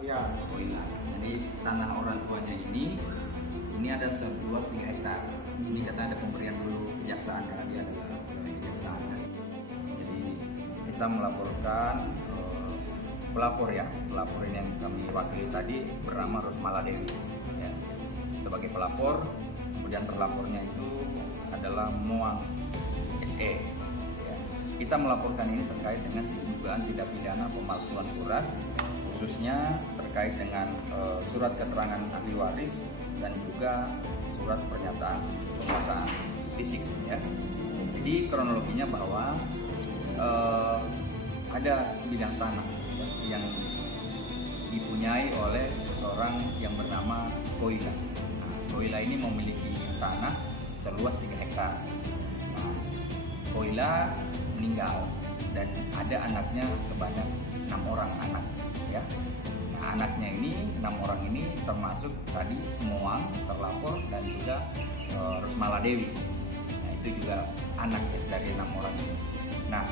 Iya. Koila. Jadi tanah orang tuanya ini ada seluas 3 hektar. Ini katanya ada pemberian dulu kejaksaan karena dia adalah kejaksaan. Jadi kita melaporkan pelapor ini yang kami wakili tadi bernama Rosmala Dewi ya, sebagai pelapor. Kemudian terlapornya itu adalah Moang SE ya. Kita melaporkan ini terkait dengan dugaan tindak pidana pemalsuan surat, khususnya terkait dengan surat keterangan ahli waris dan juga surat pernyataan penguasaan fisik ya. Jadi kronologinya bahwa ada sebidang tanah yang dipunyai oleh seorang yang bernama Koila. Nah, Koila ini memiliki tanah seluas 3 hektar. Nah, Koila meninggal dan ada anaknya sebanyak 6 orang anak ya. Nah, anaknya ini 6 orang ini termasuk tadi Moang terlapor dan juga Rosmala Dewi. Nah, itu juga anak dari 6 orang ini. Nah,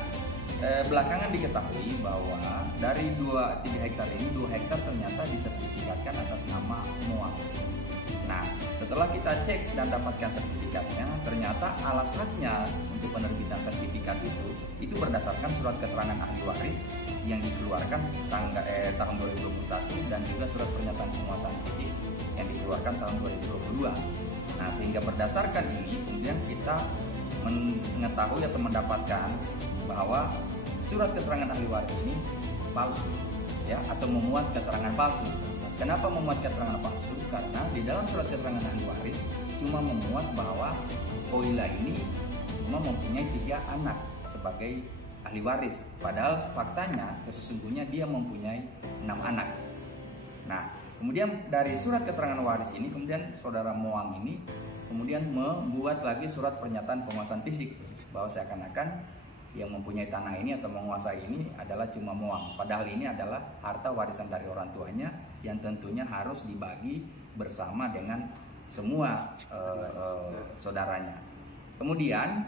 belakangan diketahui bahwa dari 3 hektar ini 2 hektar ternyata disertifikatkan atas nama Moang. Nah, setelah kita cek dan dapatkan sertifikatnya, ternyata alasannya untuk penerbitan sertifikat itu berdasarkan surat keterangan ahli waris yang dikeluarkan tahun 2021 dan juga surat pernyataan penguasaan fisik yang dikeluarkan tahun 2022. Nah, sehingga berdasarkan ini kemudian kita mengetahui atau mendapatkan bahwa surat keterangan ahli waris ini palsu ya, atau memuat keterangan palsu. Kenapa memuat keterangan palsu? Karena di dalam surat keterangan ahli waris cuma memuat bahwa Koila ini cuma mempunyai 3 anak sebagai ahli waris, padahal faktanya sesungguhnya dia mempunyai 6 anak. Nah, kemudian dari surat keterangan waris ini kemudian saudara Moang ini kemudian membuat lagi surat pernyataan penguasaan fisik bahwa seakan-akan yang mempunyai tanah ini atau menguasai ini adalah cuma Moang. Padahal ini adalah harta warisan dari orang tuanya yang tentunya harus dibagi bersama dengan semua saudaranya. Kemudian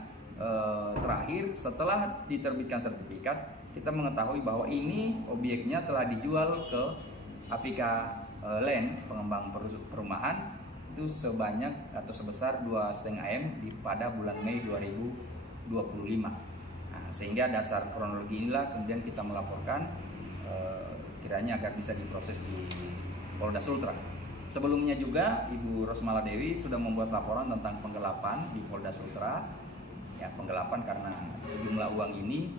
terakhir setelah diterbitkan sertifikat, kita mengetahui bahwa ini objeknya telah dijual ke Afrika Land, pengembang perumahan, itu sebanyak atau sebesar 2,5 M pada bulan Mei 2025. Nah, sehingga dasar kronologi inilah kemudian kita melaporkan kiranya agar bisa diproses di Polda Sultra. Sebelumnya juga Ibu Rosmala Dewi sudah membuat laporan tentang penggelapan di Polda Sultra. Ya, penggelapan karena sejumlah uang ini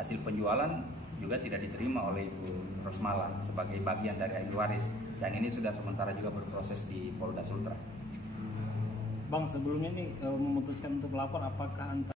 hasil penjualan juga tidak diterima oleh Ibu Rosmala sebagai bagian dari ahli waris, dan ini sudah sementara juga berproses di Polda Sultra. Bang, sebelumnya nih memutuskan untuk melapor apakah